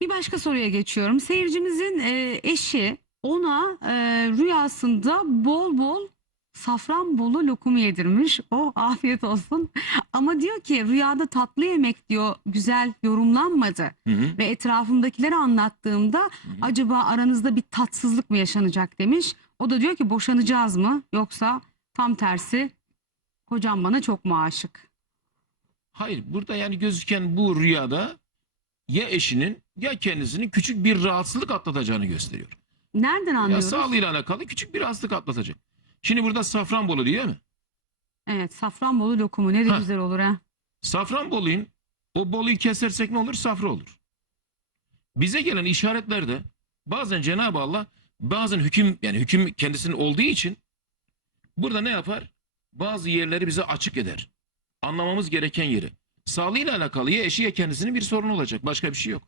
Bir başka soruya geçiyorum. Seyircimizin e, eşi ona e, rüyasında bol bol safranbolu lokum yedirmiş. Oh afiyet olsun. Ama diyor ki rüyada tatlı yemek diyor güzel yorumlanmadı. Hı hı. Ve etrafımdakilere anlattığımda acaba aranızda bir tatsızlık mı yaşanacak demiş. O da diyor ki boşanacağız mı yoksa tam tersi kocam bana çok mu aşık? Hayır burada yani gözüken bu rüyada ya eşinin ya kendisinin küçük bir rahatsızlık atlatacağını gösteriyor. Nereden Ya anlıyoruz? sağlığıyla alakalı küçük bir rahatsızlık atlatacak. Şimdi burada Safranbolu diyor mi? Evet safranbolu lokumu ne de Ha. güzel olur ha. Safranbolu'yun o boluyu kesersek ne olur? Safra olur. Bize gelen işaretlerde bazen Cenab-ı Allah bazen hüküm yani hüküm kendisinin olduğu için burada ne yapar? Bazı yerleri bize açık eder. Anlamamız gereken yeri. Sağlığıyla alakalı ya eşi ya kendisinin bir sorun olacak. Başka bir şey yok.